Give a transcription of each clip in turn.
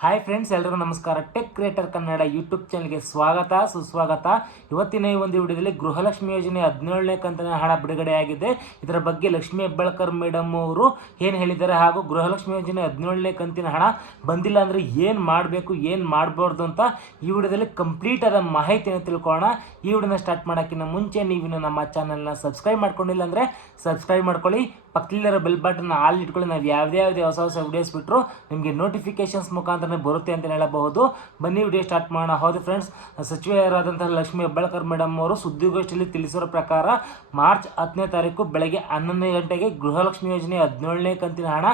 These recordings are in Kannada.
ಹಾಯ್ ಫ್ರೆಂಡ್ಸ್, ಎಲ್ಲರಿಗೂ ನಮಸ್ಕಾರ. ಟೆಕ್ ಕ್ರಿಯೇಟರ್ ಕನ್ನಡ ಯೂಟ್ಯೂಬ್ ಚಾನಲ್ಗೆ ಸ್ವಾಗತ, ಸುಸ್ವಾಗತ. ಇವತ್ತಿನ ಈ ಒಂದು ವಿಡಿಯೋದಲ್ಲಿ ಗೃಹಲಕ್ಷ್ಮಿ ಯೋಜನೆ 17ನೇ ಕಂತಿನ ಹಣ ಬಿಡುಗಡೆಯಾಗಿದೆ. ಇದರ ಬಗ್ಗೆ ಲಕ್ಷ್ಮೀ ಹೆಬ್ಬಾಳ್ಕರ್ ಮೇಡಮ್ ಅವರು ಏನು ಹೇಳಿದ್ದಾರೆ, ಹಾಗೂ ಗೃಹಲಕ್ಷ್ಮಿ ಯೋಜನೆ 17ನೇ ಕಂತಿನ ಹಣ ಬಂದಿಲ್ಲ ಅಂದರೆ ಏನು ಮಾಡಬೇಕು, ಏನು ಮಾಡಬಾರ್ದು ಅಂತ ಈ ವಿಡಿಯೋದಲ್ಲಿ ಕಂಪ್ಲೀಟ್ ಆದ ಮಾಹಿತಿಯನ್ನು ತಿಳ್ಕೊಳ್ಳೋಣ. ಈ ವಿಡಿಯೋನ ಸ್ಟಾರ್ಟ್ ಮಾಡೋಕ್ಕಿಂತ ಮುಂಚೆ ನೀವು ನಮ್ಮ ಚಾನಲ್ನ ಸಬ್ಸ್ಕ್ರೈಬ್ ಮಾಡ್ಕೊಂಡಿಲ್ಲ ಅಂದರೆ ಸಬ್ಸ್ಕ್ರೈಬ್ ಮಾಡ್ಕೊಳ್ಳಿ. ಪಕ್ಕದಲ್ಲಿರೋ ಬೆಲ್ ಬಟನ್ ಆಲ್ ಇಟ್ಕೊಳ್ಳಿ. ನಾವು ಯಾವುದೇ ಹೊಸ ವಿಡಿಯೋಸ್ ಬಿಟ್ಟರು ನಿಮಗೆ ನೋಟಿಫಿಕೇಶನ್ಸ್ ಮುಖಾಂತರ ಬರುತ್ತೆ ಅಂತ ಹೇಳಬಹುದು. ಬನ್ನಿ ವಿಡಿಯೋ ಸ್ಟಾರ್ಟ್ ಮಾಡೋಣ. ಹೌದು ಫ್ರೆಂಡ್ಸ್, ಸಚಿವೆಯರಾದಂತಹ ಲಕ್ಷ್ಮೀ ಹೆಬ್ಬಾಳ್ಕರ್ ಮೇಡಮ್ ಅವರು ಸುದ್ದಿಗೋಷ್ಠಿಯಲ್ಲಿ ತಿಳಿಸಿರೋ ಪ್ರಕಾರ ಮಾರ್ಚ್ 10ನೇ ತಾರೀಕು ಬೆಳಗ್ಗೆ 11 ಗಂಟೆಗೆ ಗೃಹಲಕ್ಷ್ಮಿ ಯೋಜನೆ 17ನೇ ಕಂತಿನ ಹಣ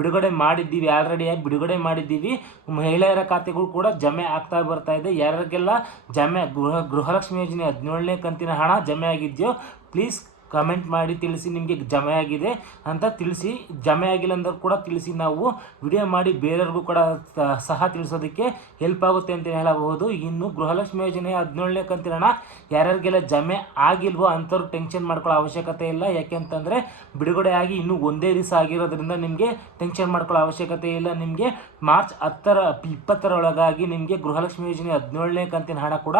ಬಿಡುಗಡೆ ಮಾಡಿದ್ದೀವಿ. ಆಲ್ರೆಡಿಯಾಗಿ ಬಿಡುಗಡೆ ಮಾಡಿದ್ದೀವಿ. ಮಹಿಳೆಯರ ಖಾತೆಗಳು ಕೂಡ ಜಮೆ ಆಗ್ತಾ ಬರ್ತಾ ಇದೆ. ಯಾರಿಗೆಲ್ಲ ಗೃಹಲಕ್ಷ್ಮಿ ಯೋಜನೆ 17ನೇ ಕಂತಿನ ಹಣ ಜಮೆ ಆಗಿದೆಯೋ ಪ್ಲೀಸ್ ಕಮೆಂಟ್ ಮಾಡಿ ತಿಳಿಸಿ, ನಿಮಗೆ ಜಮೆ ಆಗಿದೆ ಅಂತ ತಿಳಿಸಿ. ಜಮೆ ಆಗಿಲ್ಲ ಅಂದ್ರೆ ಕೂಡ ತಿಳಿಸಿ, ನಾವು ವಿಡಿಯೋ ಮಾಡಿ ಬೇರೆಯವ್ರಿಗೂ ಕೂಡ ಸಹ ತಿಳಿಸೋದಕ್ಕೆ ಹೆಲ್ಪ್ ಆಗುತ್ತೆ ಅಂತ ಹೇಳಬಹುದು. ಇನ್ನು ಗೃಹಲಕ್ಷ್ಮಿ ಯೋಜನೆ 17ನೇ ಕಂತಿನ ಹಣ ಯಾರ್ಯಾರಿಗೆಲ್ಲ ಜಮೆ ಆಗಿಲ್ವೋ ಅಂಥವ್ರು ಟೆನ್ಷನ್ ಮಾಡ್ಕೊಳ್ಳೋ ಅವಶ್ಯಕತೆ ಇಲ್ಲ. ಯಾಕೆಂತಂದರೆ ಬಿಡುಗಡೆ ಆಗಿ ಇನ್ನೂ ಒಂದೇ ದಿವಸ ಆಗಿರೋದ್ರಿಂದ ನಿಮಗೆ ಟೆನ್ಷನ್ ಮಾಡ್ಕೊಳ್ಳೋ ಅವಶ್ಯಕತೆ ಇಲ್ಲ. ನಿಮಗೆ ಮಾರ್ಚ್ 20ರ ಒಳಗಾಗಿ ನಿಮಗೆ ಗೃಹಲಕ್ಷ್ಮಿ ಯೋಜನೆ 17ನೇ ಕಂತಿನ ಹಣ ಕೂಡ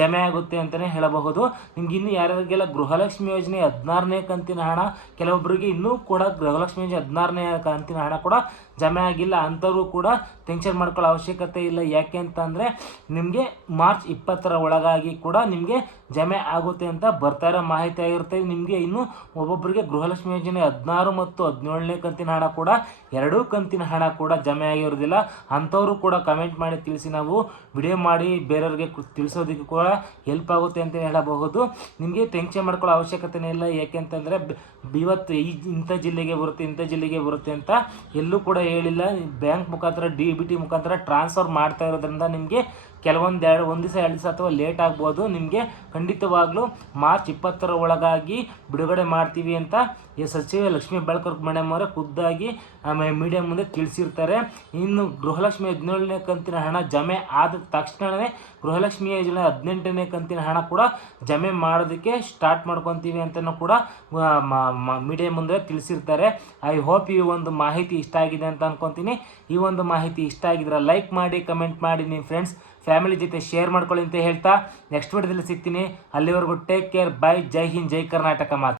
ಜಮೆ ಆಗುತ್ತೆ ಅಂತಲೇ ಹೇಳಬಹುದು. ನಿಮ್ಗೆ ಇನ್ನು ಯಾರ್ಯಾರಿಗೆಲ್ಲ ಗೃಹಲಕ್ಷ್ಮಿ ಯೋಜನೆ 16ನೇ ಕಂತಿನ ಹಣ, ಕೆಲವೊಬ್ಬರಿಗೆ ಇನ್ನೂ ಕೂಡ ಗೃಹಲಕ್ಷ್ಮಿ ಯೋಜನೆ 16ನೇ ಕಂತಿನ ಹಣ ಕೂಡ ಜಮೆ ಆಗಿಲ್ಲ, ಅಂಥವ್ರು ಕೂಡ ಟೆನ್ಷನ್ ಮಾಡ್ಕೊಳ್ಳೋ ಅವಶ್ಯಕತೆ ಇಲ್ಲ. ಯಾಕೆ ಅಂತಂದರೆ ನಿಮಗೆ ಮಾರ್ಚ್ 20ರ ಒಳಗಾಗಿ ಕೂಡ ನಿಮಗೆ ಜಮೆ ಆಗುತ್ತೆ ಅಂತ ಬರ್ತಾ ಇರೋ ಮಾಹಿತಿ ಆಗಿರುತ್ತೆ. ನಿಮಗೆ ಇನ್ನು ಒಬ್ಬೊಬ್ಬರಿಗೆ ಗೃಹಲಕ್ಷ್ಮಿ ಯೋಜನೆ 16 ಮತ್ತು 17ನೇ ಕಂತಿನ ಹಣ ಕೂಡ, ಎರಡೂ ಕಂತಿನ ಹಣ ಕೂಡ ಜಮೆ ಆಗಿರೋದಿಲ್ಲ. ಅಂಥವರು ಕೂಡ ಕಮೆಂಟ್ ಮಾಡಿ ತಿಳಿಸಿ, ನಾವು ವಿಡಿಯೋ ಮಾಡಿ ಬೇರೆಯವ್ರಿಗೆ ತಿಳಿಸೋದಕ್ಕೆ ಕೂಡ ಹೆಲ್ಪ್ ಆಗುತ್ತೆ ಅಂತ ಹೇಳಬಹುದು. ನಿಮಗೆ ಟೆನ್ಷನ್ ಮಾಡ್ಕೊಳ್ಳೋ ಅವಶ್ಯಕತೆನೇ ಇಲ್ಲ. ಯಾಕೆಂತಂದರೆ ಇವತ್ತು ಇಂಥ ಜಿಲ್ಲೆಗೆ ಬರುತ್ತೆ ಅಂತ ಎಲ್ಲೂ ಕೂಡ ಹೇಳಿಲ್ಲ. ಬ್ಯಾಂಕ್ ಮುಖಾಂತರ DBT ಮುಖಾಂತರ ಟ್ರಾನ್ಸ್ಫರ್ ಮಾಡ್ತಾ ಇರೋದ್ರಿಂದ ನಿಮಗೆ ಒಂದು ದಿವಸ 2 ದಿವಸ ಅಥವಾ ಲೇಟ್ ಆಗ್ಬೋದು. ನಿಮಗೆ ಖಂಡಿತವಾಗ್ಲೂ ಮಾರ್ಚ್ 20ರ ಒಳಗಾಗಿ ಬಿಡುಗಡೆ ಮಾಡ್ತೀವಿ ಅಂತ ಸಚಿವೆ ಲಕ್ಷ್ಮೀ ಹೆಬ್ಬಾಳ್ಕರ್ ಮೇಡಮ್ ಅವರೇ ಖುದ್ದಾಗಿ ಮೀಡಿಯಾ ಮುಂದೆ ತಿಳಿಸಿರ್ತಾರೆ. ಇನ್ನು ಗೃಹಲಕ್ಷ್ಮಿ 17ನೇ ಕಂತಿನ ಹಣ ಜಮೆ ಆದ ತಕ್ಷಣವೇ ಗೃಹಲಕ್ಷ್ಮಿ ಯೋಜನೆ 18ನೇ ಕಂತಿನ ಹಣ ಕೂಡ ಜಮೆ ಮಾಡೋದಕ್ಕೆ ಸ್ಟಾರ್ಟ್ ಮಾಡ್ಕೊತೀವಿ ಅಂತಲೂ ಕೂಡ ಮೀಡಿಯಾ ಮುಂದೆ ತಿಳಿಸಿರ್ತಾರೆ. ಐ ಹೋಪ್ ಈ ಒಂದು ಮಾಹಿತಿ ಇಷ್ಟ ಆಗಿದೆ ಅಂತ ಅನ್ಕೊತೀನಿ. ಈ ಒಂದು ಮಾಹಿತಿ ಇಷ್ಟ ಆಗಿದ್ರೆ ಲೈಕ್ ಮಾಡಿ, ಕಮೆಂಟ್ ಮಾಡಿ, ನಿಮ್ಮ ಫ್ರೆಂಡ್ಸ್ ಫ್ಯಾಮಿಲಿ ಜೊತೆ ಶೇರ್ ಮಾಡ್ಕೊಳ್ಳಿ ಅಂತ ಹೇಳ್ತಾ ನೆಕ್ಸ್ಟ್ ವಿಡಿಯೋದಲ್ಲಿ ಸಿಗ್ತೀನಿ. ಅಲ್ಲಿವರೆಗೂ ಟೇಕ್ ಕೇರ್, ಬೈ. ಜೈ ಹಿಂದ್, ಜೈ ಕರ್ನಾಟಕ ಮಾತು.